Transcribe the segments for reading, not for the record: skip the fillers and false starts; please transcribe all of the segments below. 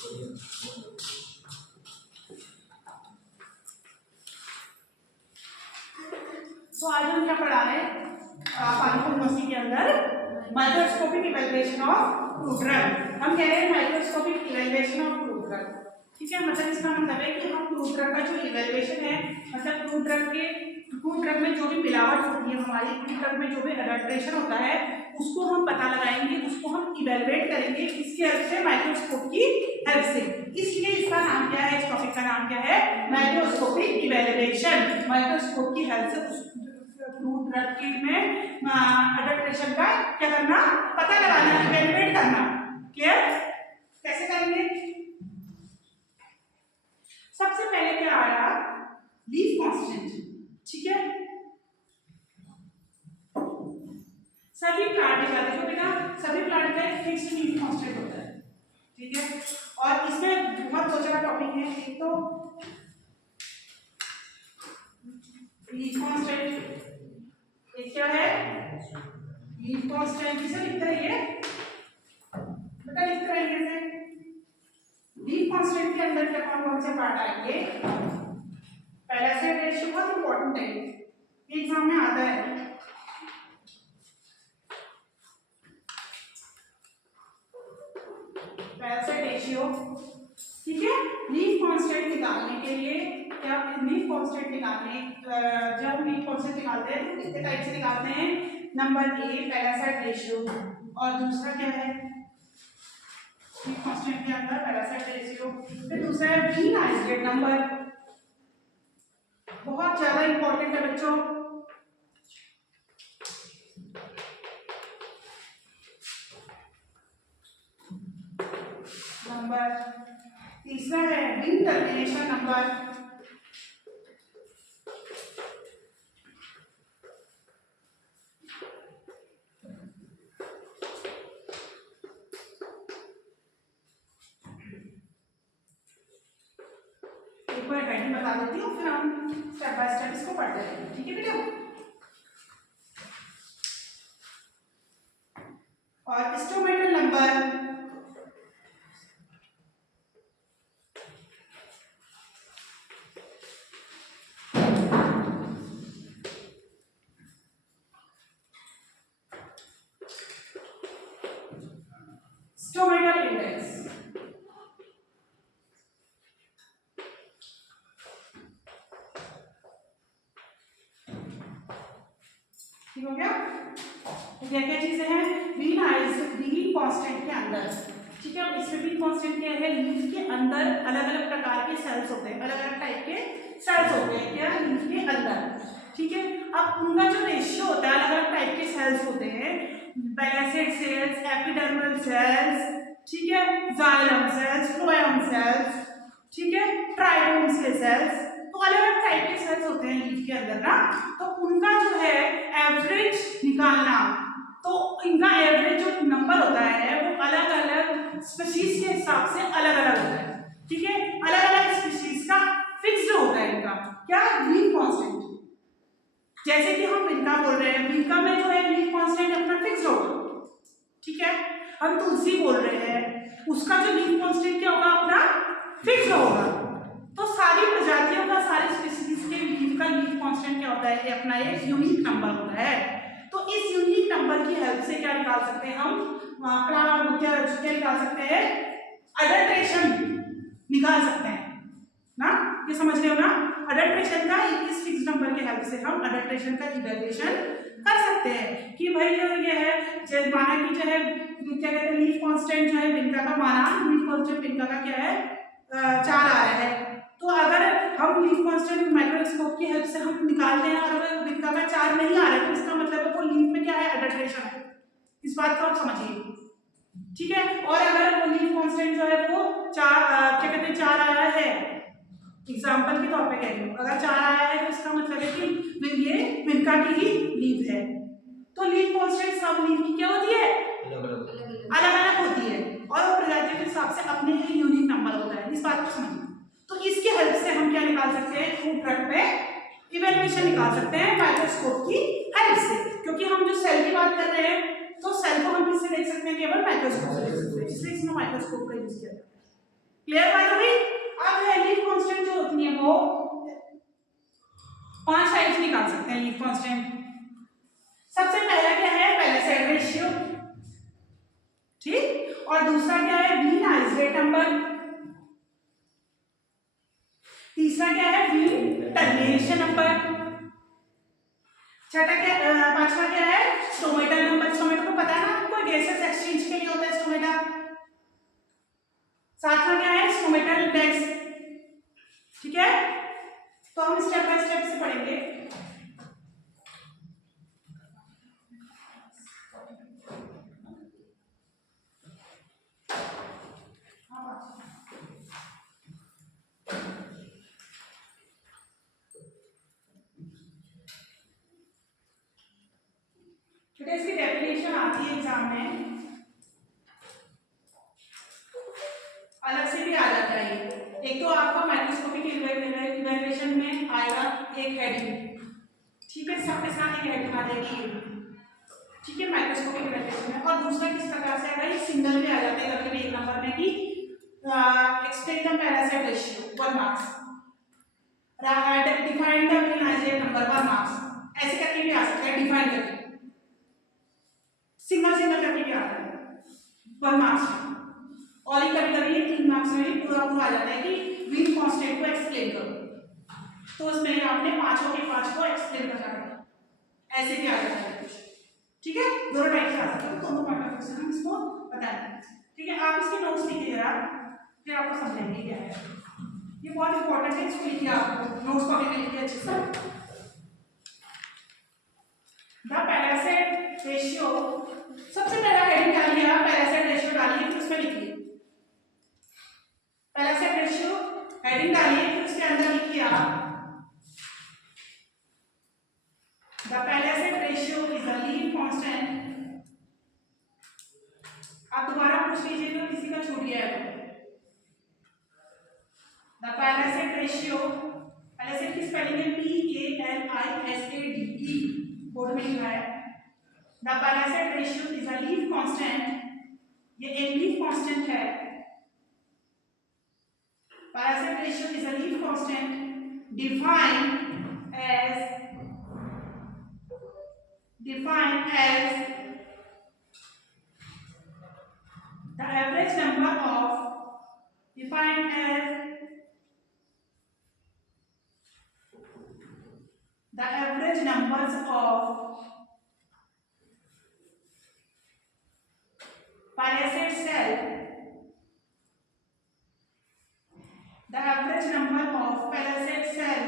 तो आज हम क्या पढ़ा रहे हैं पानीपत यूनिवर्सिटी के अंदर microscopic evaluation of fruit drug. हम कह रहे हैं microscopic evaluation of fruit drug, ठीक है। मतलब इसका मतलब है कि हम फ्रूट ड्रग का जो इवैल्यूएशन है, मतलब फ्रूट ड्रग में जो भी मिलावट होती है, हमारी फ्रूट ड्रग में जो भी एडल्ट्रेशन होता है, उसको हम पता लगाएंगे, उसको हम इवैल्यूएट करेंगे किसकी हेल्प से? माइक्रोस्कोप की हेल्प से। इसलिए इसका नाम क्या है, इस टॉपिक का नाम क्या है? Microscopic evaluation. माइक्रोस्कोप की हेल्प से फ्रूट ड्रग में एडल्ट्रेशन का क्या करना? पता लगाना, इवैल्यूएट करना। क्लियर? कैसे करेंगे? सबसे पहले क्या आया? लीफ कांस्टेंट, ठीक है। सभी प्लांट का देखो बेटा, सभी प्लांट का एक फिक्स्ड लीफ कांस्टेंट होता है, ठीक है। और इसमें बहुत दो चार टॉपिक है। एक तो लीफ कांस्टेंट, एक क्या है? Leaf constant. किसे लिखते हैं ये बेटा? लिखते हैं कैसे? लीफ कांस्टेंट के अंदर क्या कौन कौन से पार्ट आएंगे? पहला से रेशियो बहुत इंपॉर्टेंट है, ये एग्जाम में आता है। पैरासाइट रेशियो, ठीक है। लीफ कांस्टेंट निकालने के लिए क्या? लीफ कांस्टेंट निकालने जब लीफ कांस्टेंट निकालते हैं तो कितने टाइप से निकालते हैं? नंबर ए पैरासाइट रेशियो, और दूसरा क्या है? लीफ कांस्टेंट के अंदर पैरासाइट रेशियो। फिर दूसरा है मीन आइसोलेट नंबर, बहुत ज्यादा इंपॉर्टेंट है बच्चों। नंबर तीसरा है रिंग टर्मिनेशन नंबर, एक बार हेडिंग बता देती हूँ, फिर हम स्टेप बाय स्टेप इसको पढ़ते रहेंगे, ठीक है बेटा। और स्टोमेटल नंबर, स्टोमेटल इंडेक्स, ठीक हो गया। क्या क्या चीजें हैं? मीन कांस्टेंट के अंदर, ठीक है। इसमें मीन कांस्टेंट क्या है? लीफ के अंदर अलग अलग प्रकार के सेल्स होते हैं, अलग अलग टाइप के सेल्स होते हैं क्या लीफ के अंदर, ठीक है। अब उनका जो रेशियो होता है, अलग अलग टाइप के सेल्स होते हैं, बैलेंसेड सेल्स, एपिडर्मल सेल्स, ठीक है, जाइलम सेल्स, फ्लोएम सेल्स, ठीक है, ट्राइकोम्स के सेल्स, तो अलग अलग टाइप के सेल्स होते हैं लीफ के अंदर ना। तो उनका जो है एवरेज निकालना, तो इनका एवरेज जो नंबर होता है वो अलग अलग स्पीशीज के हिसाब से अलग अलग होता है, ठीक है। अलग अलग स्पीशीज का फिक्स्ड होता है इनका क्या? Leaf constant. जैसे कि हम मिल्का बोल रहे हैं, मिल्का में जो है लीफ कांस्टेंट अपना फिक्स्ड होगा, ठीक है। हम तुलसी बोल रहे हैं, उसका जो लीफ कांस्टेंट क्या होगा? अपना फिक्स्ड होगा। तो सारी प्रजातियों का, सारी स्पीशीज के लीफ का लीफ कांस्टेंट क्या होता है? अपना एक यूनिक नंबर होता है। तो इस यूनिक नंबर की हेल्प से क्या निकाल सकते हैं हम? क्या निकाल सकते हैं? एडल्ट्रेशन निकाल सकते हैं ना, ये समझ रहे हो ना। एडल्ट्रेशन का इस फिक्स नंबर की हेल्प से हम एडल्ट्रेशन का इवैल्यूएशन कर सकते हैं कि भाई ये है, माना कि जो है क्या कहते हैं, लीफ कांस्टेंट जो है मिल्का का, माना लीफ कांस्टेंट मिल्का का क्या है? 4 आ रहा है। तो अगर हम लीफ कांस्टेंट माइक्रोस्कोप की हेल्प से हम निकालते हैं और अगर मिल्का का 4 नहीं आ रहा है, तो इसका मतलब है वो लीफ में क्या है? एडल्ट्रेशन है। इस बात को आप समझिए, ठीक है। और अगर वो लीफ कांस्टेंट जो है वो 4 क्या कहते हैं 4 आया है, एग्जांपल के तौर पे कह रही हूँ, अगर 4 आया है तो इसका मतलब है कि ये मिल्का की ही लीफ है। तो लीफ कांस्टेंट सब लीफ की क्या होती है? अलग अलग होती है, और वो प्रजातियों के हिसाब से अपने ही यूनिक नंबर होता है। इस बात को समझिए। तो इसकी हेल्प से हम क्या निकाल सकते हैं? फ्रूट ड्रग में इवैल्यूएशन निकाल सकते हैं माइक्रोस्कोप की हेल्प से, क्योंकि हम जो सेल की बात कर रहे हैं तो सेल को हम किससे देख सकते हैं? केवल माइक्रोस्कोप से देख सकते हैं, इसलिए इसमें माइक्रोस्कोप का यूज किया जाता है, क्लियर बात हो गई। अब है लीफ कांस्टेंट जो होती है वो 5 टाइप्स निकाल सकते हैं लीफ कांस्टेंट। सबसे पहला क्या है, पैलेसेड रेशियो, ठीक, और दूसरा क्या है, मीन आइसोलेट नंबर, तीसरा क्या है, मीन टर्मिनेशन नंबर, छठा क्या, पांचवा क्या है, स्टोमेटा नंबर। स्टोमेटा को पता है ना आपको, गैसेस एक्सचेंज के लिए होता है स्टोमेटा। सातवां क्या है, स्टोमेटल इंडेक्स, ठीक है। तो हम स्टेप बाय स्टेप से पढ़ेंगे। बेटा इसकी डेफिनेशन आती है एग्जाम में, अलग से भी आ जाता है ये। एक तो आपका माइक्रोस्कोपिक इवैल्यूएशन में आएगा एक हेडिंग, ठीक है, सबके साथ एक हेडिंग आ जाएगी, ठीक है, माइक्रोस्कोपिक इवैल्यूएशन में। और दूसरा किस प्रकार से आएगा, ये सिंगल में आ जाता है कभी भी एक नंबर में, कि explain the parasite ratio 1 marks, define the mean isolate number 1 marks, ऐसे करके भी आ सकता है, डिफाइन करके सिंगल सिंगल करके भी आता है 1 मार्क्स। और ये कभी कभी 3 मार्क्स में भी पूरा पूरा आ जाता है कि मीन कांस्टेंट को एक्सप्लेन करो, तो उसमें आपने पांचों के पांच को एक्सप्लेन करना है, ऐसे भी आ जाता है कुछ, ठीक है। दोनों टाइप से आ सकते हैं, दोनों पॉइंट ऑफ व्यू से हम इसको बताएं, ठीक है। आप इसके नोट्स लिखिए जरा, फिर आपको समझेंगे क्या है, ये बहुत इंपॉर्टेंट है, इसको लिखिए आप नोट्स कॉपी में लिखिए अच्छे से। द पैरासाइट रेशियो, सबसे पहला हेडिंग डालिए आप, पैरासाइट रेशियो डालिए, फिर उसमें लिखिए पैरासाइट रेशियो, हेडिंग डालिए, फिर उसके अंदर लिखिए आप the parasite ratio is a leaf constant. आप दोबारा पूछ लीजिएगा किसी का छूट गया है तो। द पैरासाइट रेशियो, पैरासाइट की स्पेलिंग है PALISADE, बोर्ड में लिखा है। The parasite ratio is a leaf constant, ये एक लीफ कांस्टेंट है। Parasite ratio is a leaf constant defined as the average number of, defined as the average numbers of parasite cell, the average number of parasite cell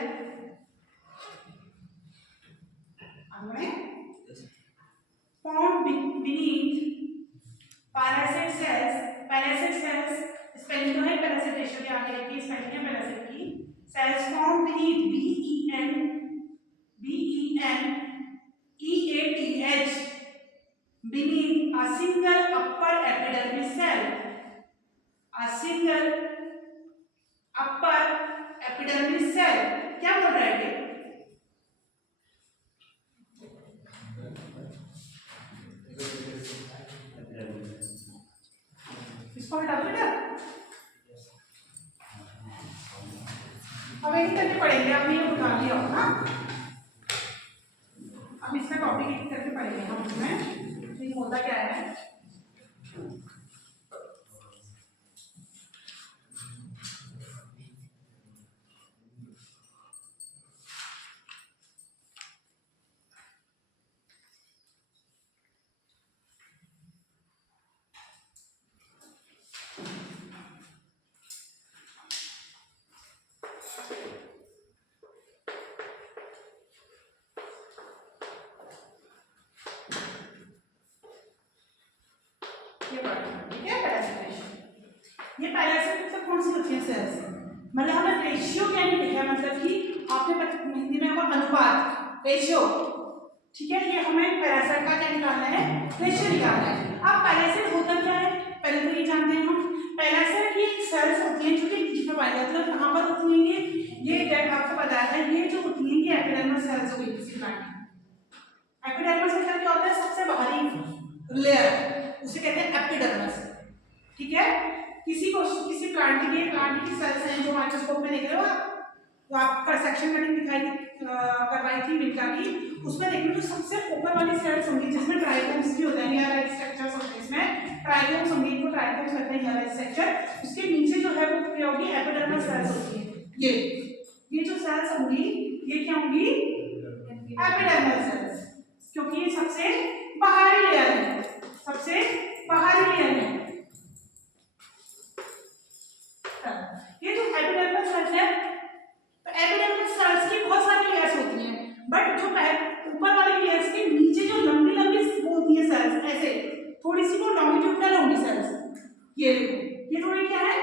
found beneath parasite cells, parasite cells spelling तो है, parasite ratio के आगे लिखिए spelling है parasite की, cells found beneath BENEATH beneath a single upper epidermis cell, a single upper epidermis cell, क्या बोल रहा है ये, इसको हटा दो बेटा, अब यही करके पढ़ेंगे, आपने ये उठा लिया हो ना, अब इसका कॉपी करके पढ़ेंगे हम इसमें, ये होता क्या है। ये पैरासाइट सब कौन सी होती है सेल्स, मतलब हमें रेशियो क्या नहीं लिखा है, मतलब कि आपने हिंदी में होगा अनुपात, रेशियो, ठीक है। ये हमें पैरासाइट का क्या निकालना है, रेशियो निकालना है। अब पैरासाइट होता क्या है, पहले तो ये जानते हैं हम, पैरासाइट ये सेल्स होती हैं जो कि बीच में पाई जाती है, कहाँ पर होती हैं ये आपको बताया था, ये जो होती हैं ये एपिडर्मल सेल्स होती है किसी प्लांट में। एपिडर्मल सेल क्या होता है, सबसे बाहरी लेयर, उसे कहते हैं एपिडर्मस, ठीक है। किसी प्लांट की सेल्स हैं जो माइक्रोस्कोप में देख रहे हो आप, वो आपका सेक्शन कटिंग करवाई थी मिल्का की, उसमें देखिए तो सबसे ऊपर वाली सेल्स होंगी जिसमें ट्राइकोम्स भी होते हैं, हेयर स्ट्रक्चर्स होते हैं, इसमें ट्राइकोम्स होंगे, इनको ट्राइकोम्स कहते हैं हेयर स्ट्रक्चर। उसके नीचे जो है वो क्या होगी, एपिडर्मल सेल्स होती है। ये जो सेल्स होंगी ये क्या होंगी, एपिडर्मल सेल्स, क्योंकि ये सबसे बाहरी लेयर है, सबसे बाहरी लेयर है। ये जो एपिडर्मल सेल्स है, तो एपिडर्मल सेल्स की बहुत सारी लेयर्स होती हैं, बट जो ऊपर वाली लेयर्स के नीचे जो लंबी लंबी वो होती है सेल्स, ऐसे थोड़ी सी वो लॉन्गिट्यूडनल होंगी सेल्स। ये देखो ये थोड़ी क्या है,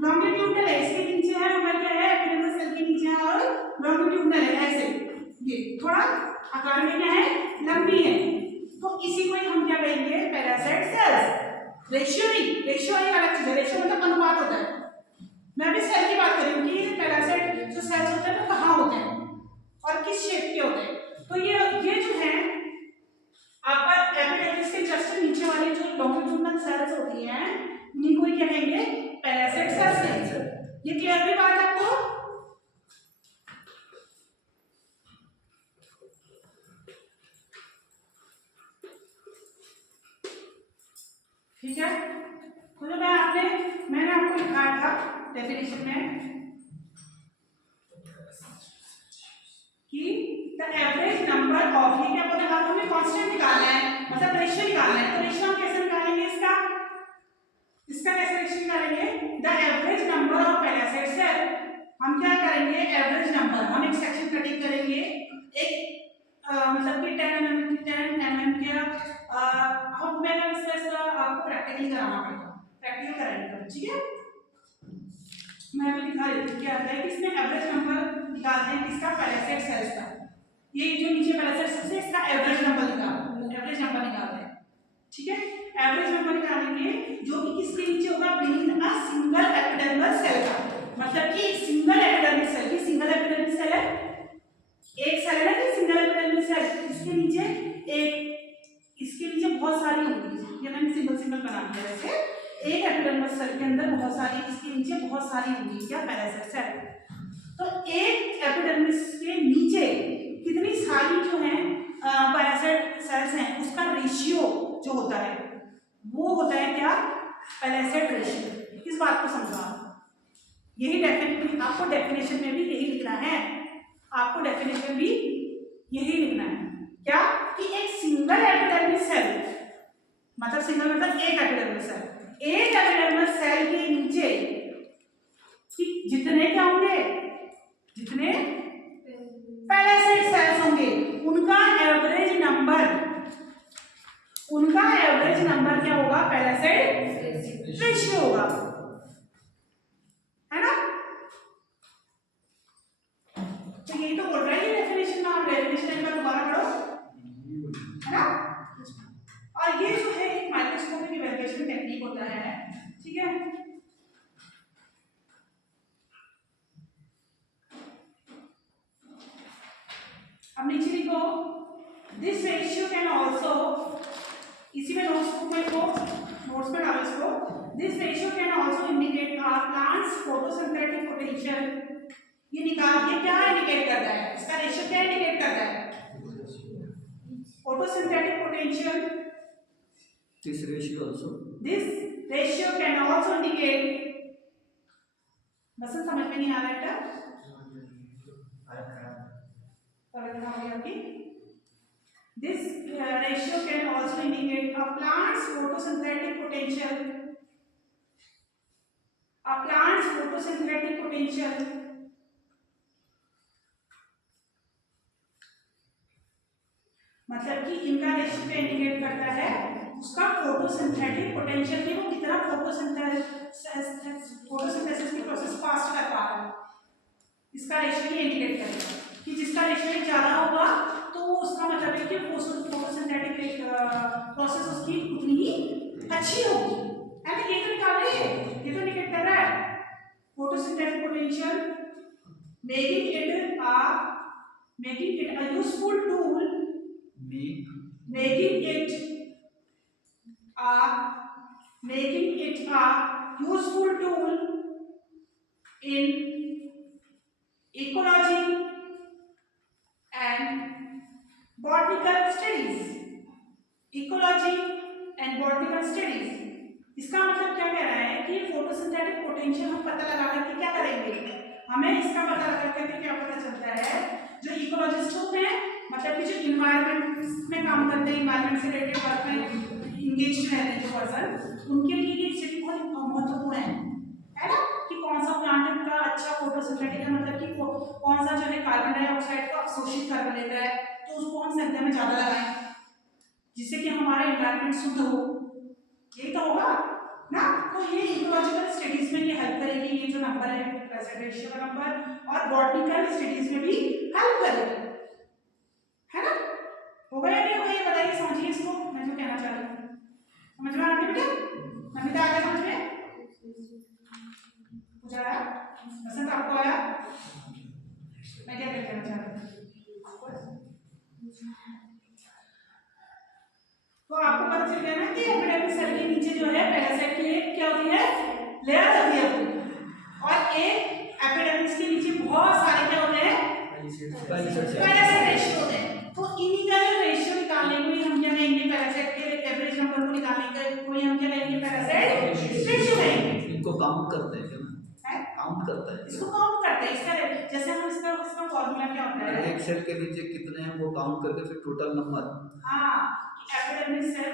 लॉन्गिट्यूडनल है, इसके नीचे है वो क्या है, एपिडर्मल सेल के नीचे है और लॉन्गिट्यूडनल है ऐसे, ये थोड़ा आकार में क्या है, लंबी है। तो इसी को ही हम क्या कहेंगे, पैरासाइट सेल्स। रेशियो नहीं, रेशियो एक अलग चीज है, रेशियो मतलब अनुपात होता है। मैं अभी सेल की बात कर रही हूँ कि पैरासाइट जो सेल्स होते हैं वो कहाँ होते हैं और किस शेप के होते हैं। तो ये जो है आपका एपिडर्मिस के जस्ट नीचे वाली जो लॉन्गिट्यूडनल सेल्स होती हैं उन्हीं को क्या कहेंगे, पैरासाइट सेल्स। ये क्लियर हुई बात आपको? ठीक है, तो जो मैंने आपको लिखाया था डेफिनेशन में कि द एवरेज नंबर ऑफ, ये क्या बोले हमें कांस्टेंट निकालना है, मतलब रेशियो निकालना है। तो रेशियो हम कैसे निकालेंगे, इसका कैसे रेशियो निकालेंगे, the average number of parasite cell. हम क्या करेंगे, एवरेज नंबर, हम एक सेक्शन कटिंग करेंगे, एक मतलब कि 10 mm के हम मैं इसका आपको प्रैक्टिकली कराना पड़ेगा, प्रैक्टिकल कराएंगे, ठीक है। मैं अभी दिखा रही हूँ क्या आता है कि इसमें एवरेज नंबर निकालते हैं किसका, पैरासाइट सेल्स का। ये जो नीचे पैरासाइट सेल्स है इसका एवरेज नंबर निकालते हैं, ठीक है। एवरेज नंबर निकालेंगे जो कि किसके नीचे होगा, beneath a single epidermal cell का, मतलब कि एक सिंगल एपिडर्मल सेल की, सिंगल एपिडर्मल सेल है, एक सेल है कि सिंगल एपिडर्मल सेल, इसके नीचे एक, इसके नीचे बहुत सारी होंगी, ये मैंने सिंगल बना दिया वैसे, एक एपिडर्मल सेल के अंदर बहुत सारी, इसके नीचे बहुत सारी होंगी क्या, पैरासाइट सेल। तो एक एपिडर्मिस के नीचे कितनी सारी जो है पैरासाइट सेल्स हैं उसका रेशियो जो होता है वो होता है क्या, पैरासाइट रेशियो। इस बात को समझा, यही डेफिनेशन आपको डेफिनेशन में भी यही लिखना है, आपको डेफिनेशन भी यही लिखना है क्या, कि एक सिंगल एपिडर्मिस सेल, मतलब सिंगल मतलब एक एपिडर्मिस सेल, एक एपिडर्मल सेल के नीचे जितने क्या होंगे, जितने पैरासाइट सेल्स होंगे उनका एवरेज नंबर क्या होगा, पैरासाइट रेशियो होगा, है ना। तो यही तो बोल रहा है ये डेफिनेशन में, आप डेफिनेशन एक बार दोबारा पढ़ो, है ना। और ये जो है एक माइक्रोस्कोपिक इवैल्यूएशन टेक्निक होता है, ठीक है। अब नीचे लिखो, दिस रेशियो कैन ऑल्सो, इसी में नोट्स में डालो इसको, this ratio can also indicate plants photosynthetic potential. ये निकाल, ये क्या इंडिकेट करता है, इसका रेशियो क्या इंडिकेट करता है, photosynthetic potential. This ratio can also indicate, बस समझ में नहीं आ रहा है क्या, this ratio can also indicate a plant's photosynthetic potential, मतलब कि इनका रेशियो क्या इंडिकेट करता है, उसका फोटोसिंथेटिक पोटेंशियल में वो कितना फोटोसिंथेसिस की प्रोसेस फास्ट कर पा रहा है, इसका रेशियो इंडिकेट करेगा कि जिसका रेशियो ज्यादा होगा तो उसका मतलब है कि फोटोसिंथेटिक प्रोसेस उसकी उतनी ही अच्छी होगी, है ना। ये तो निकाल रहे हैं, ये तो इंडिकेट कर रहा है photosynthetic potential, making it a useful tool, making it a useful tool in ecology and botanical studies. Ecology and botanical studies, इसका मतलब क्या कह रहा है कि फोटोसिंथेटिक पोटेंशियल हम पता लगा करके क्या करेंगे, हमें इसका पता लगा करके क्या पता चलता है, जो इकोलॉजिस्ट होते हैं मतलब कि जो इन्वायरमेंट में काम करते हैं, इन्वायरमेंट से रिलेटेड वर्क में इंगेज रहते हैं जो पर्सन, उनके लिए ये स्टडी बहुत महत्वपूर्ण है ना, कि कौन सा प्लांट का अच्छा फोटोसिंथेटिक है, मतलब कि कौन सा जो है कार्बन डाइऑक्साइड को अवशोषित कर लेता है, तो उसको हम संख्या में ज्यादा लगाएं जिससे कि हमारा एनवायरनमेंट शुद्ध हो, यही तो होगा ना। तो ये इकोलॉजिकल स्टडीज में ये हेल्प करेगी, ये जो नंबर है प्रेजेंट रेशियो का नंबर, और बॉटनिकल स्टडीज में भी हेल्प करेगी, है ना। हो गया नहीं हो गया, ये बताइए, समझिए इसको, मैं जो कहना चाह रही हूँ, समझ में आ गया बेटा, नमिता आ गया समझ में, कुछ आया पसंद आपको आया, मैं क्या कहना चाह रही हूँ, तो आपको पता चल गया ना कि एपिडर्मिस सेल के नीचे जो है पैरासाइट की एक क्या होती है, लेयर होती है, और एक एपिडर्मिस के नीचे बहुत सारे क्या होते हैं, पैरासाइट रेशियो होते हैं। तो इन्हीं का जो रेशियो निकालने को ही हम क्या कहेंगे, पैरासाइट के एवरेज नंबर को निकालने का कोई हम क्या कहेंगे, पैरासाइट रेशियो कहेंगे। इनको काउंट करते हैं क्या, काउंट करता है इसको काउंट करते हैं, इसका जैसे हम इसका फॉर्मूला क्या होता है, एक सेल के नीचे कितने हैं वो काउंट करके फिर टोटल नंबर। हाँ, एपिडर्मिस सेल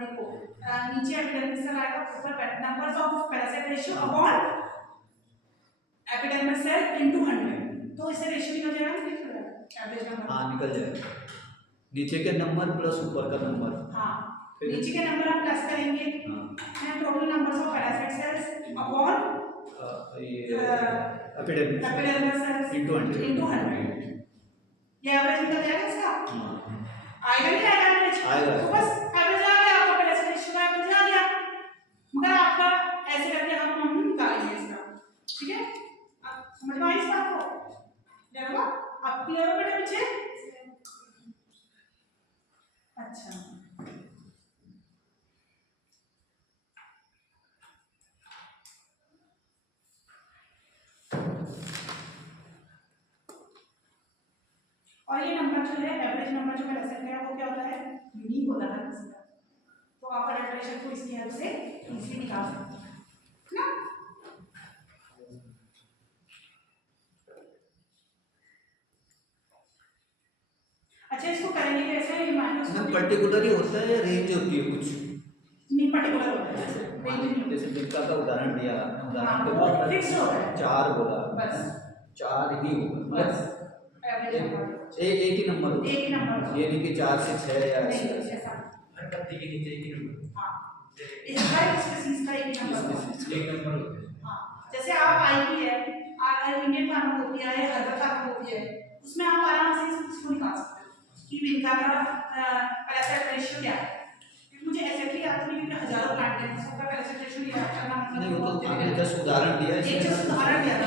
देखो, नीचे एपिडर्मिस सेल आएगा, ऊपर numbers of parasite ratio upon epidermis cell into 100, तो इससे रेशियो निकल जाएगा, एवरेज नंबर, हाँ निकल जाएगा, नीचे के नंबर प्लस ऊपर का नंबर, हाँ नीचे के नंबर हम प्लस करेंगे, हाँ total numbers of parasite cells upon epidermis cells into 100, ये एवरेज निकल जाएगा इसका, आएगा नहीं आएगा एवरेज, तो बस एवरेज आ गया, आपका पैरासाइट रेशियो का एवरेज आ गया, मगर आपका ऐसे करके हम निकालेंगे इसका, ठीक है, आप समझ में आई इस बात को, क्लियर हुआ, आप क्लियर हो बेटा पीछे, अच्छा और ये नंबर जो है एवरेज नंबर जो पैरासाइट है वो क्या होता है, यूनिक होता है इसका, तो आप ब्लड प्रेशर को इसकी हेल्प से इजीली निकाल सकते हैं ना। अच्छा इसको करेंगे कैसे, ये माइक्रोस्कोप पर्टिकुलर ही होता है, रेंज होती है कुछ नहीं, पर्टिकुलर होता है, जैसे जिनका का उदाहरण दिया आपने, उदाहरण के वो बाद फिक्स होता है, 4 बोला, बस 4 ही होगा, बस एवरेज नंबर, एक ही नंबर होगा, एक ही नंबर, ये नहीं कि 4 से 6 या नहीं ऐसा, हर पत्ती के नीचे एक ही नंबर, हाँ हर स्पीशीज का एक ही नंबर होता है, हाँ जैसे आप आई की है, इंडियन फार्माकोपिया है, हर्बल फार्माकोपिया है, उसमें आप आराम से इसको निकाल सकते हो कि इनका पैरासाइट रेशियो क्या है, क्योंकि मुझे एक्जेक्टली याद नहीं क्योंकि हजारों प्लांट हैं, सबका पैरासाइट रेशियो याद करना नहीं, वो तो आपने मतलब जस्ट उदाहरण दिया है, एक जस्ट उदाहरण दिया था,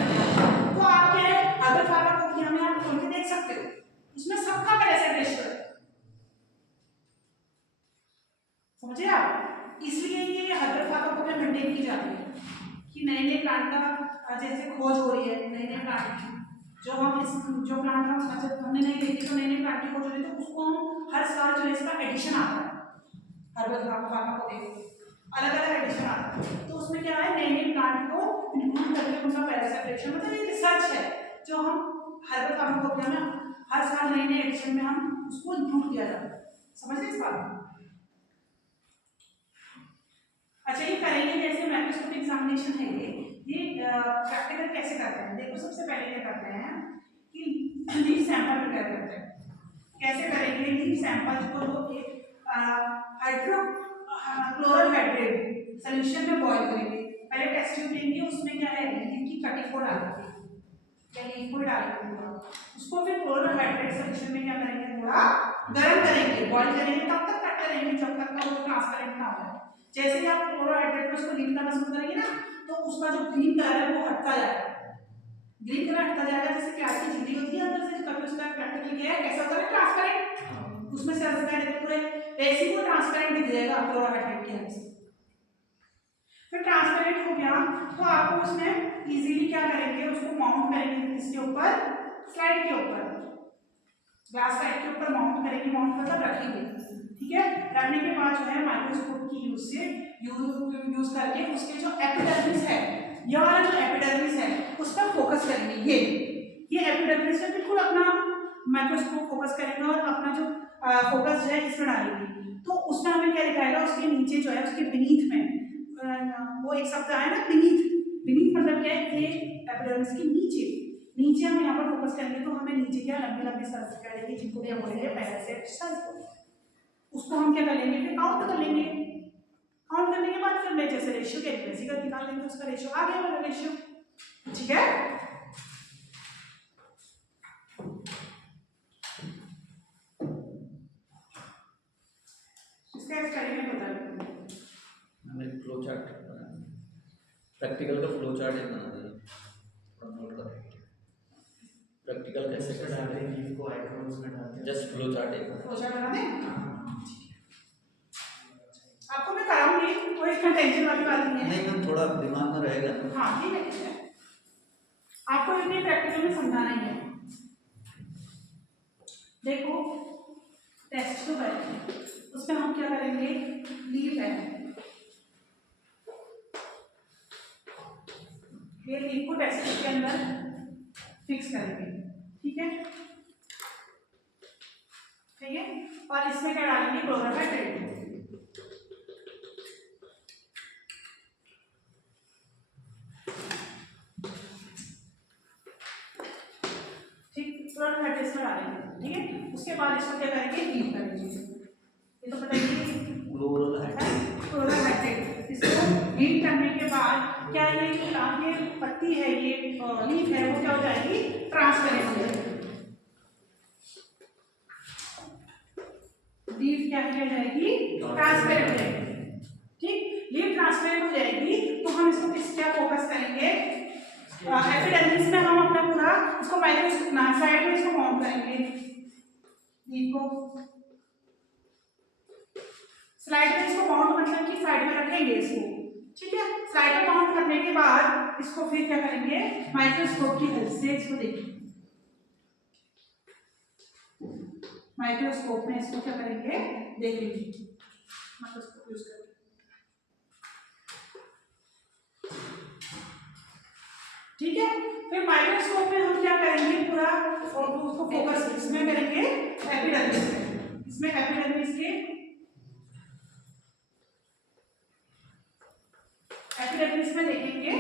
तो आप क्या है हर्बल फार्माकोपिया में आप खोल के देख सकते हो, उसमें सबका पैरासाइट रेशियो है, समझे आप, इसलिए ये हर्बल फार्माकोपिया मेंटेन की जाती है कि नए नए प्लांट का जैसे खोज हो रही है, नए नए प्लांट की जो हम इस जो प्लांट हम जब हमने नहीं देखी तो नए नए प्लांट की खोज हो रही है, तो उसको हम हर साल जो है इसका एडिशन आता है, हर्बल फार्माकोपिया अलग अलग एडिशन आता है, तो उसमें क्या है नए नए प्लांट को इंक्लूड करके उनका पैरासाइट रेशियो, मतलब ये रिसर्च है जो हम हर्बल फार्माकोपिया में हर साल नए नए एडिशन में हम उसको इंक्लूड किया जाता है, समझ रहे इस बात को। अच्छा ये करेंगे कैसे, माइक्रोस्कोपिक एग्जामिनेशन है ये प्रैक्टिकल कैसे करते हैं, देखो सबसे पहले क्या करते हैं कि लीफ सैंपल प्रिपेयर करते हैं, कैसे करेंगे, लीफ सैंपल को लो हाइड्रोक्लोरोहाइड्रेट सॉल्यूशन में बॉईल करेंगे, पहले टेस्ट ट्यूब लेंगे, उसमें क्या है लीफ की कटिंग को डालेंगे या लीफ को डालेंगे, उसको फिर क्लोरोहाइड्रेट सॉल्यूशन में क्या करेंगे, थोड़ा गर्म करेंगे, बॉईल करेंगे, तब तक करते रहेंगे जब तक का वो ट्रांसपेरेंट ना हो, जैसे ही आप क्लोरोहाइड्रेट में उसको रीड करना शुरू करेंगे ना, तो उसका जो ग्रीन कलर है वो हटता जाएगा, ग्रीन कलर हटता जाएगा, जैसे प्याज की झिल्ली होती है अंदर से, कभी उसका प्रैक्टिकली क्या है कैसा होता है ट्रांसपेरेंट, उसमें से अंदर पूरे ऐसे वो ट्रांसपेरेंट दिख जाएगा क्लोरोहाइड्रेट की हेल्प से। फिर ट्रांसपेरेंट हो गया तो आपको उसमें इजीली क्या करेंगे, उसको माउंट करेंगे किसके ऊपर, स्लाइड के ऊपर, ग्लास स्लाइड के ऊपर माउंट करेंगे, माउंट मतलब रखेंगे, ठीक है। रखने के बाद जो है माइक्रोस्कोप की यूज करके उसके जो एपिडर्मिस है, ये वाला जो एपिडर्मिस है उस पर फोकस करेंगे। ये एपिडर्मिस पे बिल्कुल अपना माइक्रोस्कोप फोकस करेंगे और अपना जो फोकस जो है इसमें डालेंगे, तो उसमें हमें क्या दिखाएगा, उसके नीचे जो है, उसके बीनीथ में वो एक शब्द आया ना, बीनीथ। बीनीथ मतलब क्या है, ये एपिडर्मिस के नीचे हम यहाँ पर फोकस करेंगे तो हमें नीचे क्या लंबी लंबी सेल्स दिखाई देगी, जिनको भी हम बोलेंगे पैरासाइट सेल्स। उसको हम क्या कर लेंगे, फिर काउंट कर लेंगे। काउंट करने के बाद फिर मैं जैसे रेशियो के वैसे कर निकाल लेंगे, उसका रेशियो आ गया वाला रेशियो, ठीक है। इसका एक्सपेरिमेंट बता दो, हमें फ्लो चार्ट बनाना है, प्रैक्टिकल का फ्लो चार्ट एक बना दीजिए, नोट कर प्रैक्टिकल कैसे उसमें डाल देंगे, इसको आइकॉन्स में डाल देंगे, जस्ट फ्लो चार्ट एक फ्लो चार्ट बना दें। आपको मैं कराऊंगी, कोई टेंशन वाली बात नहीं है। नहीं मैम, थोड़ा दिमाग में रहेगा ना। हाँ ठीक है, आपको इतने प्रैक्टिकल में समझाना ही है। देखो टेस्ट जो है उसमें हम क्या करेंगे, लीफ है, ये लीफ को टेस्ट के अंदर फिक्स करेंगे, ठीक है, ठीक है। और इसमें क्या डालेंगे, क्लोरोहाइड्रेट, क्लोरोहाइड्रेट इसमें डालेंगे, ठीक है। उसके बाद इसको क्या करेंगे, हीट करेंगे, ये तो बताइए, क्लोरोहाइड्रेट। इसको हीट करने के बाद क्या ये पत्ती है, ये लीफ है, वो क्या हो जाएगी, ट्रांसपेरेंट हो जाएगी। लीफ क्या हो जाएगी, ट्रांसपेरेंट हो जाएगी, ठीक। लीफ ट्रांसपेरेंट हो जाएगी तो हम इसको किस क्या फोकस करेंगे, एपिडर्मिस में हम अपना पूरा इसको माइक्रोस्कोप ना साइड में इसको माउंट करेंगे, लीफ को स्लाइड में इसको माउंट मतलब कि साइड में रखेंगे इसको, ठीक है। साइड में माउंट करने के बाद इसको फिर क्या करेंगे, माइक्रोस्कोप की हेल्प से इसको देखेंगे, माइक्रोस्कोप में इसको क्या करेंगे, देखेंगे, माइक्रोस्कोप यूज करके, ठीक है। फिर माइक्रोस्कोप में हम क्या करेंगे, पूरा उसको फोकस इसमें करेंगे, एपिडर्मिस में, इसमें एपिडर्मिस के एपिडर्मिस में देखेंगे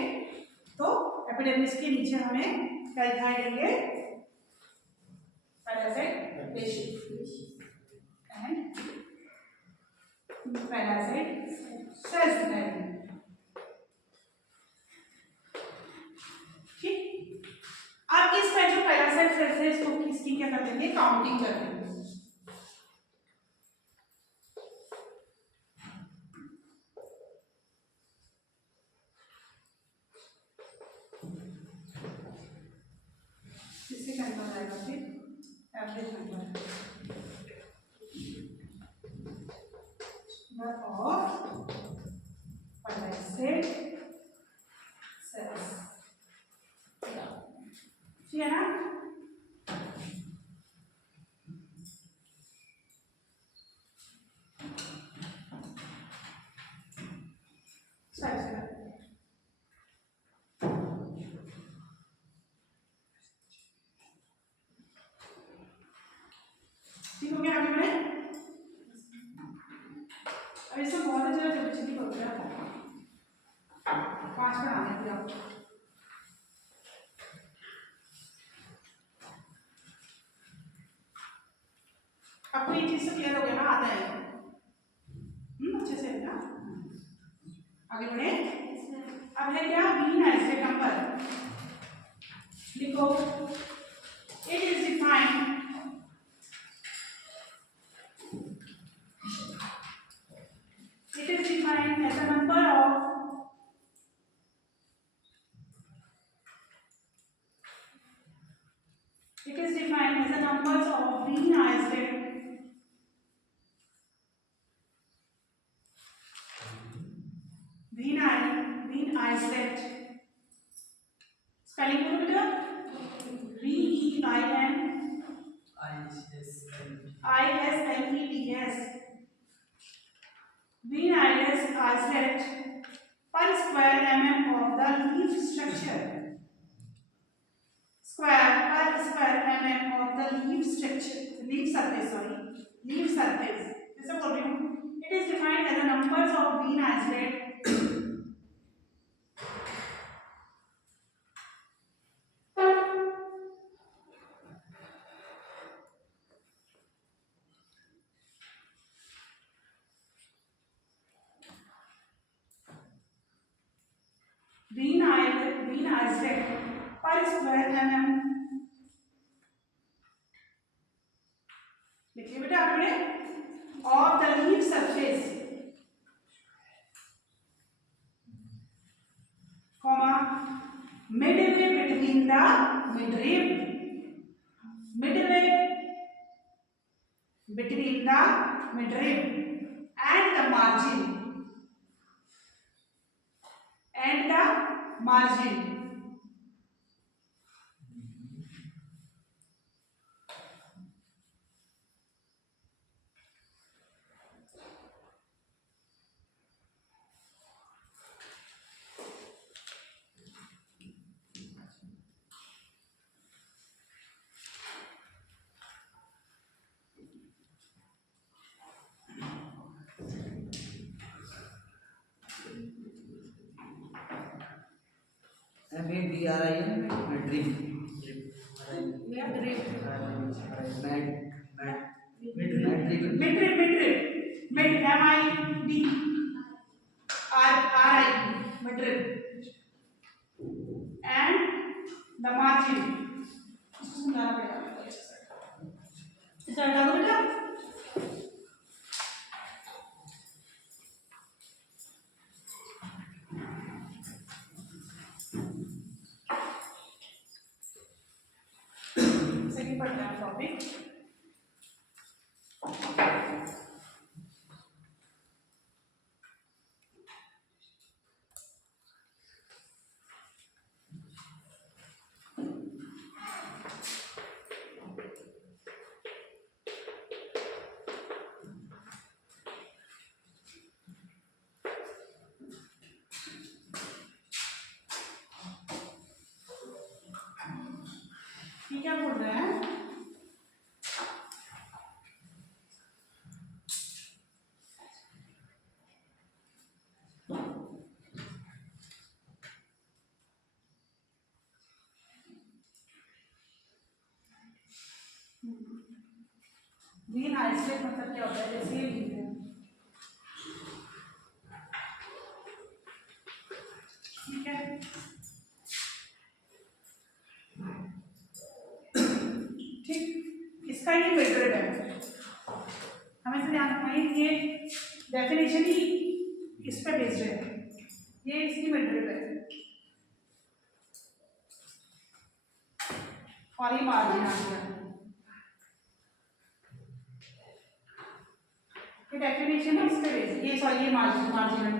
तो एपिडर्मिस के नीचे हमें क्या दिखाई देंगे, parasite tissue and parasite cells दिखाई देंगे, ठीक। अब इसमें जो पैरासाइट सेल्स है इसको किसकी क्या कर देंगे, काउंटिंग कर देंगे, किससे नंबर आएगा, फिर average number of parasite cells, ठीक है ना। ठीक हो गया, आगे बढ़े। अब इससे बहुत अच्छा जल्दी जल्दी हो गया, 5 पर आने दिया आपको, आपको ये चीज से क्लियर हो गया ना, आता है अच्छे से ना। आगे बढ़े, अब है क्या, मीन एसिड नंबर, लिखो, it is defined as a number of it is defined as a numbers of green acid green iron yes, green iris isolate per square mm of the leaf structure. Square per square mm of the leaf structure, leaf surface, sorry, leaf surface. जैसे बोल रही हूँ, it is defined as the numbers of green isolate green isolate per square mm. लिखिए बेटा आपने of the leaf surface, comma midway between the midrib, midway between the midrib and the margin, and the margin. MADRIM midrib Yeah, great. midrib Midrib, mid MID RI, midrib, and the margin. इसको समझाना पड़ेगा इसे हटा दो बेटा. Second पढ़ते हैं topic. ये क्या बोल रहे हैं? ग्रीन आइसोलेट मतलब क्या होता है? जैसे ये लिखते हैं, ठीक है. ठीक, इसका ये मिडरब है. हमें से ध्यान रखना है ये डेफिनेशन ही इस पे बेस्ड है. ये इसकी मिडरब है और ये मार्जिन आ गया. ये डेफिनेशन है इस पे बेस्ड. ये सॉरी ये मार्जिन है.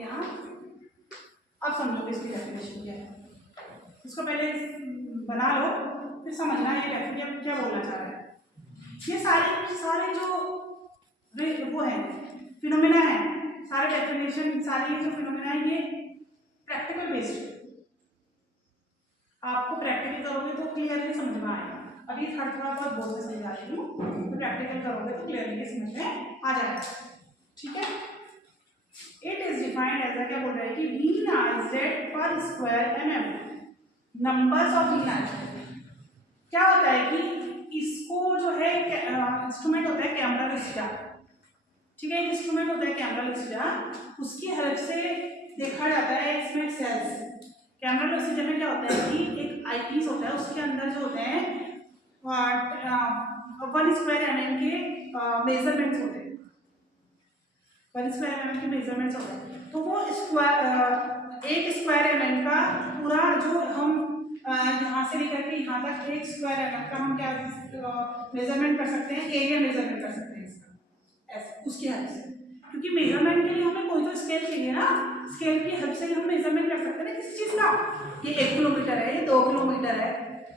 यहाँ अब समझो इसकी डेफिनेशन क्या है. इसको पहले बना लो, फिर समझना ये डेफिनेशन क्या बोलना चाह रहा है. ये सारे जो वो है फिनोमेना है, सारे डेफिनेशन, सारे जो फिनोमेना है ये प्रैक्टिकल बेस्ड. आपको प्रैक्टिकल करोगे तो क्लियरली समझ में आएगा. अभी थोड़ा बहुत बोल के समझा रही हूँ, तो प्रैक्टिकल करोगे तो क्लियरली समझ में आ जाएगा. ठीक है. इट इज डिफाइंड एज क्या बोल रहा है कि mean isolate per square mm, numbers of mean isolate. क्या होता है कि इसको जो है इंस्ट्रूमेंट होता है कैमरा लुसिडा. ठीक है, इंस्ट्रूमेंट होता है कैमरा लुसिडा, उसकी हेल्प से देखा जाता है इसमें सेल्स. कैमरा लुसिडा में क्या होता है कि एक आईपीस होता है, उसके अंदर जो होते हैं 1 स्क्वायर mm के मेजरमेंट्स होते हैं. 1 स्क्वायर mm के मेजरमेंट्स होते हैं. तो वो स्क्वायर 1 स्क्वायर mm का पूरा जो हम यहाँ से लेकर के यहाँ तक 1 स्क्वायर mm का हम क्या मेजरमेंट कर सकते हैं, एरिया मेजरमेंट कर सकते हैं इसका. ऐसे उसकी हेल्प से, क्योंकि मेजरमेंट के लिए हमें कोई तो स्केल चाहिए ना, स्केल की हेल्प से हम मेजरमेंट कर सकते हैं किसी चीज़ का, ये 1 किलोमीटर है, ये 2 किलोमीटर है,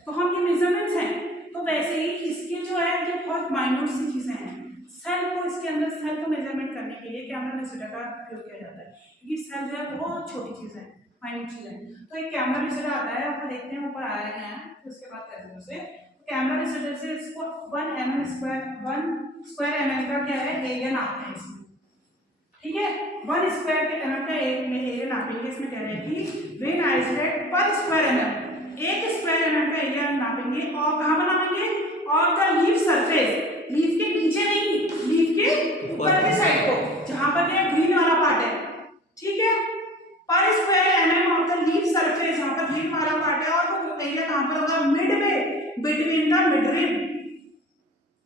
तो हम ये मेजरमेंट्स हैं। तो वैसे ही इसके जो है ये बहुत माइन्यूट सी चीज़ें हैं। सेल को इसके अंदर सेल को मेजरमेंट करने के लिए कैमरा लेंस का उपयोग किया जाता है, क्योंकि सेल जो है बहुत छोटी चीज़ है, माइन्यूट चीज़ है। तो एक कैमरा लेंस आता है, आपको देखते हैं ऊपर आया है, तो उसके बाद करेंगे उसे कैमरा लेंस से इसको 1 mm स्क्वायर mm का क्या है एरिया नापते हैं इसमें, ठीक है। 1 स्क्वायर के mm का एरिया नापेंगे, इसमें कह रहे हैं कि when isolate per square mm, 1 square mm का एरिया नापेंगे और कहाँ पर नापेंगे, और द लीफ सरफेस, लीफ के नीचे नहीं, लीफ के ऊपर के साइड को, जहां पर ये ग्रीन वाला पार्ट है, ठीक है। पर square mm of the leaf surface, जहां पर ग्रीन वाला पार्ट है, और वो एरिया कहां पर होगा, मिडवे बिटवीन द मिडरिब,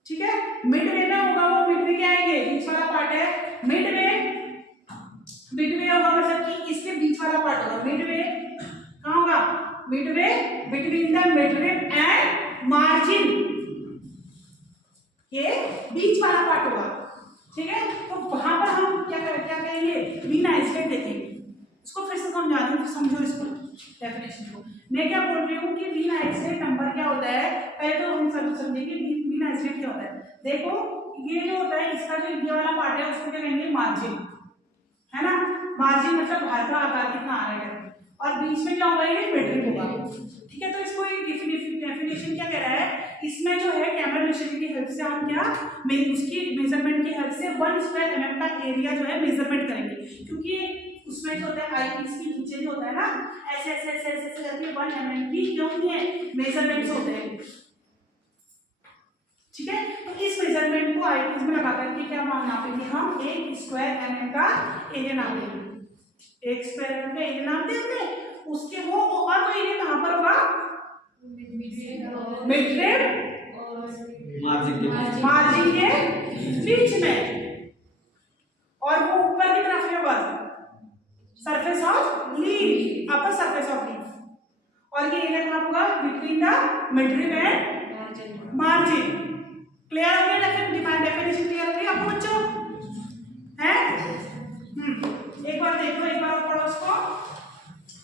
ठीक है। मिडवे में होगा, वो मिडवे क्या है, ये बीच वाला पार्ट है, मिडवे होगा, मतलब कि इसके बीच वाला पार्ट होगा, मिडवे कहां होगा, Midway between the midrib and margin, ये बीच वाला पार्ट होगा, ठीक है। तो वहां पर हम क्या करेंगे, वीन आइसोलेट देखेंगे। इसको फिर से समझा दूं, तो समझो इसको डेफिनेशन को। मैं क्या बोल रही हूँ कि वीन आइसोलेट नंबर क्या होता है, पहले तो हम सब समझेंगे वीन आइसोलेट क्या होता है। देखो ये जो होता है, इसका जो ये वाला पार्ट है उसको क्या कहेंगे, मार्जिन, है ना। मार्जिन मतलब बाहर का आकार कितना आ रहा है, और बीच में क्या होगा, ये मिडरिब होगा, ठीक है। तो इसको डेफिनेशन क्या कह रहा है, इसमें जो है कैमरा मेजरमेंट की हेल्प से हम क्या उसकी मेजरमेंट की हेल्प से 1 स्क्वायर mm का एरिया जो है मेजरमेंट करेंगे, क्योंकि उसमें जो होता है आई पीस के नीचे जो होता है ना, ऐसे ऐसे ऐसे ऐसे करके 1 mm की जो होती है मेजरमेंट्स होते हैं, ठीक है। तो इस मेजरमेंट को आई पीस में लगा करके क्या नापेंगे हम, 1 स्क्वायर mm का एरिया नापेंगे, 1 स्क्वायर mm का एरिया नाप देंगे, उसके वो और वो एरिया कहां पर होगा, मिडरिब मार्जिन के बीच में, और वो ऊपर की तरफ है बस surface of leaf, upper surface of leaf, और ये एरिया कहां होगा, between the midrib and margin. Clear हो गया, डेफिनेशन क्लियर हो गई आपको बच्चों, हैं? एक बार देखो, एक बार पढ़ो उसको,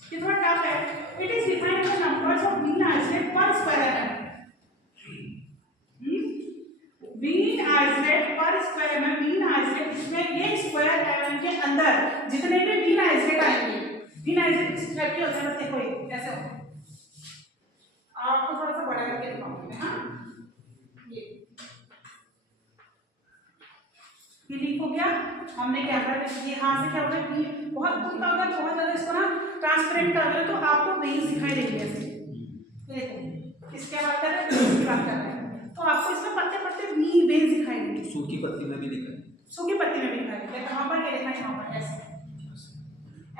कितना टफ है। It is defined the numbers of vein isolate per square mm, vein isolate per square mm, vein isolate इसमें ये स्क्वायर mm के अंदर जितने भी वीन आइसोलेट आएंगे, वीन आइसोलेट इस टाइप के होते हैं, बस देखो ये ऐसे होते हैं, आपको थोड़ा सा बड़ा करके दिखाऊंगी, हां ये लीक हो गया, हमने कैमरा पे यहाँ से क्या होता है कि बहुत बहुत ज्यादा इसको ना ट्रांसपेरेंट कर दो, तो आपको वेन्स दिखाई देंगे ऐसे, देखो इसके बात कर रहे हैं, इसकी बात कर रहे हैं, तो आपको इसमें पत्ते पत्ते वेन्स दिखाई देंगे, सूखी पत्ती में भी दिखाई, सूखी पत्ती में भी दिखाई देंगे, कहाँ पर, ये देखना यहाँ पर ऐसे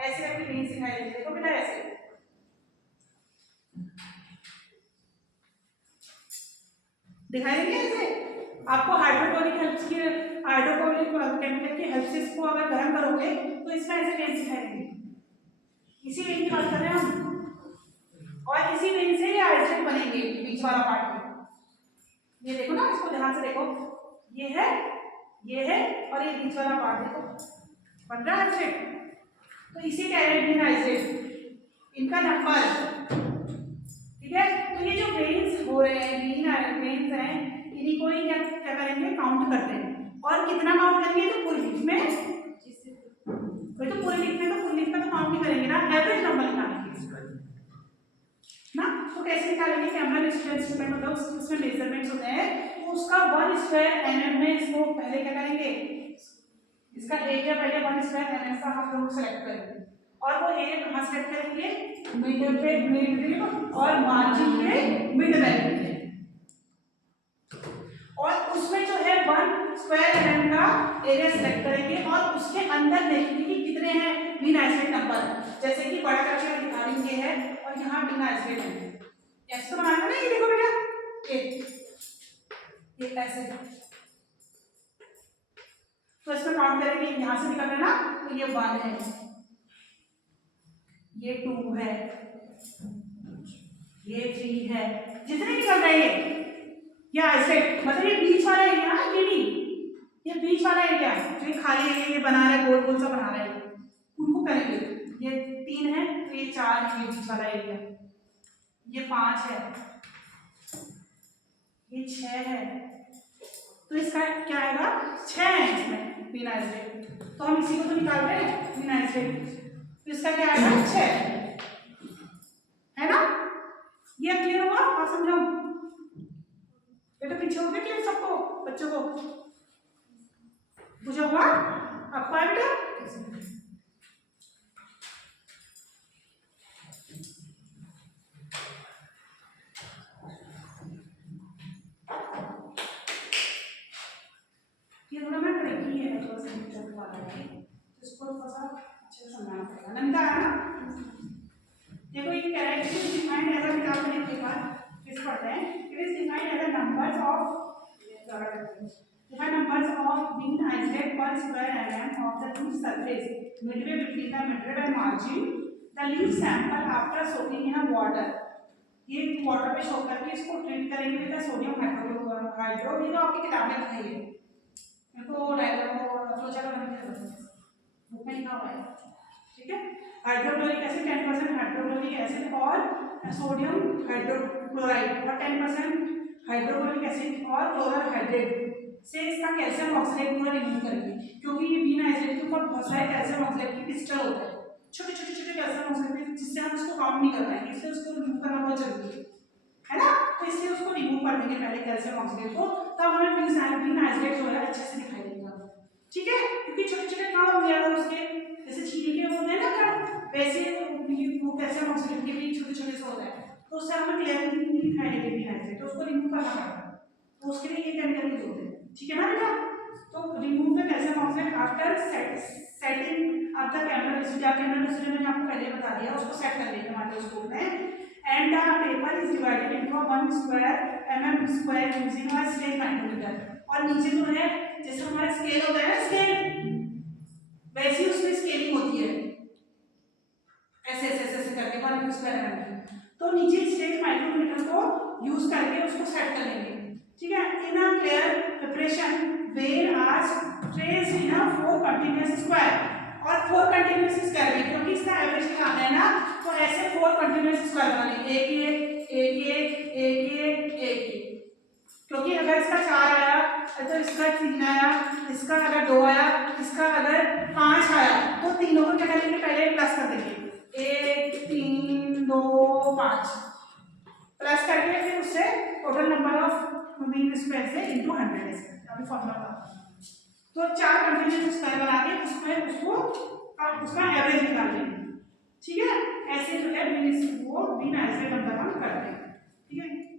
ऐसे करके वेन्स दिखाई देंगे, देखो बेटा ऐसे, दिखाई देंगे ऐसे। आपको हाइड्रोक्लोरिक केमिकल की हेल्प से इसको अगर गर्म करोगे तो इसका ऐसे वेन दिखाई देंगे, इसी वेन की बात कर रहे हैं हम, और इसी वेन से ये आइसोलेट बनेंगे बीच वाला पार्ट में, ये देखो ना, इसको ध्यान से देखो, ये है और ये बीच वाला पार्ट देखो बन रहा है आइसोलेट, तो इसी कह रहे हैं आइसोलेट, इनका नंबर, ठीक है। तो ये जो वेन्स हो रहे हैं, वेन्स हैं, इन्हीं को ही क्या करेंगे, काउंट करते हैं, और कितना काउंट करेंगे, तो पूरी लीफ में, तो पूरी लीफ में, तो पूरी लीफ में तो काउंट नहीं करेंगे ना, एवरेज नंबर निकालेंगे ना। तो कैसे निकालेंगे, कैमरा इंस्ट्रूमेंट होता है, उसमें मेजरमेंट्स होते हैं, तो उसका 1 स्क्वायर mm में इसको पहले क्या करेंगे, इसका एरिया पहले 1 स्क्वायर mm का हम लोग सेलेक्ट करेंगे, और वो एरिया कहाँ सेलेक्ट करेंगे, मिडरिब और मार्जिन के मिड में, और उसमें जो है 1 स्क्वायर mm का एरिया सेलेक्ट करेंगे, और उसके अंदर देखेंगे कि कितने हैं वीन आइसोलेट नंबर, जैसे कि बड़ा करके दिखा रही है, और यहाँ वीन आइसोलेट है, ऐसे तो बनाना ना, ये देखो बेटा, ये ऐसे, तो इसमें काउंट करेंगे, यहाँ से निकल रहा है ना, तो ये 1 है, ये 2 है, ये 3 है, जितने निकल रहे हैं ये आइसोलेट, मतलब ये बीच वाला एरिया ना, ये नहीं, ये बीच वाला एरिया जो ये खाली एरिया ये बना रहा है, गोल गोल सा बना रहा है, उनको करेंगे। ये 3 है तो ये 4 है, ये बीच वाला एरिया, ये 5 है, ये 6 है, तो इसका क्या आएगा 6 है इसमें मीन आइसोलेट, तो हम इसी को तो निकाल रहे हैं मीन आइसोलेट, तो इसका क्या आएगा 6 है ना। ये क्लियर हुआ और समझाऊं बेटा, पीछे हो गया क्लियर सबको, बच्चों को बुझा हुआ आपको आया बेटा। ये थोड़ा मैं ट्रिकी है, थोड़ा सा दिक्कत वाला है, इसको थोड़ा सा अच्छे से समझाना पड़ेगा। नंदा है ना, देखो ये कह रहा है it is defined as a, निकाल के लिखने के बाद किस पढ़ते हैं, it is defined as a numbers of define numbers of mean isolate per square mm of the leaf surface midway between the midrib and margin the leaf sample after soaking in a water। ये water पे सोक करके इसको treat करेंगे with sodium hydrochloride. ये तो आपकी किताब में लिखा है, इनको डायग्राम को फ्लोचार्ट बनाने की जरूरत है, बुक में लिखा हुआ है, ठीक है। हाइड्रोक्लोरिक एसिड 10% हाइड्रोक्लोरिक एसिड और सोडियम हाइड्रोक्लोराइड और 10% हाइड्रोक्लोरिक एसिड और क्लोरल हाइड्रेट से इसका कैल्शियम ऑक्सीडेट पूरा रिमूव करेंगे, क्योंकि ये मीन आइसोलेट के ऊपर बहुत सारे कैल्शियम ऑक्सीडेट के क्रिस्टल होते हैं, छोटे छोटे छोटे कैल्शियम ऑक्सीडेट, जिससे हम उसको काउंट नहीं कर पाएंगे, इसलिए उसको रिमूव करना बहुत जरूरी है ना। तो इसलिए उसको रिमूव कर देंगे पहले कैल्शियम ऑक्सीडेट को, तब हमें मीन आइसोलेट जो है अच्छे से दिखाई देगा, ठीक है। क्योंकि छोटे छोटे कण हो गया उसके, जैसे छिलके होते हैं ना कण, वैसे वो कैल्शियम ऑक्सीडेट के भी छोटे छोटे से होता है, तो उससे हमें क्लियरली नहीं दिखाई देगी मीन आइसोलेट, तो उसको रिमूव करना पड़ता है, तो उसके लिए ये केमिकल यूज होते हैं, ठीक है ना बेटा। तो remove the calcium oxidate after setting up the camera residue, camera residue मैंने आपको पहले बता दिया, उसको सेट कर लेंगे माइक्रोस्कोप में, and the paper is divided into 1 square mm square using a scale micrometer. और नीचे जो है जैसे हमारा स्केल होता है ना स्केल, वैसे उसमें स्केलिंग होती है, ऐसे ऐसे ऐसे करके 1 स्क्वायर mm की, तो नीचे स्केल माइक्रोमीटर को यूज करके उसको सेट कर लेंगे, ठीक है। इन अ क्लियर प्रिपरेशन वेयर आज ट्रेस इन अ 4 कंटीन्यूअस स्क्वायर, और 4 कंटीन्यूअस स्क्वायर में क्योंकि इसका एवरेज निकालना है ना, तो ऐसे 4 कंटीन्यूअस स्क्वायर बनेंगे, एक, क्योंकि अगर इसका 4 आया तो इसका 3 आया, इसका अगर 2 आया, इसका अगर 5 आया, तो तीनों को क्या करेंगे पहले प्लस कर देंगे, 1 3 2 5 प्लस करके फिर उससे total number of mean square से इनटू 100 है, अभी फॉर्मूला बता, तो 4 कंटीन्यूअस स्क्वायर बना के उसमें उसका एवरेज निकाल लेंगे, ठीक है। ऐसे जो है मीन वो मीन आइसोलेट नंबर हम करते हैं, ठीक है।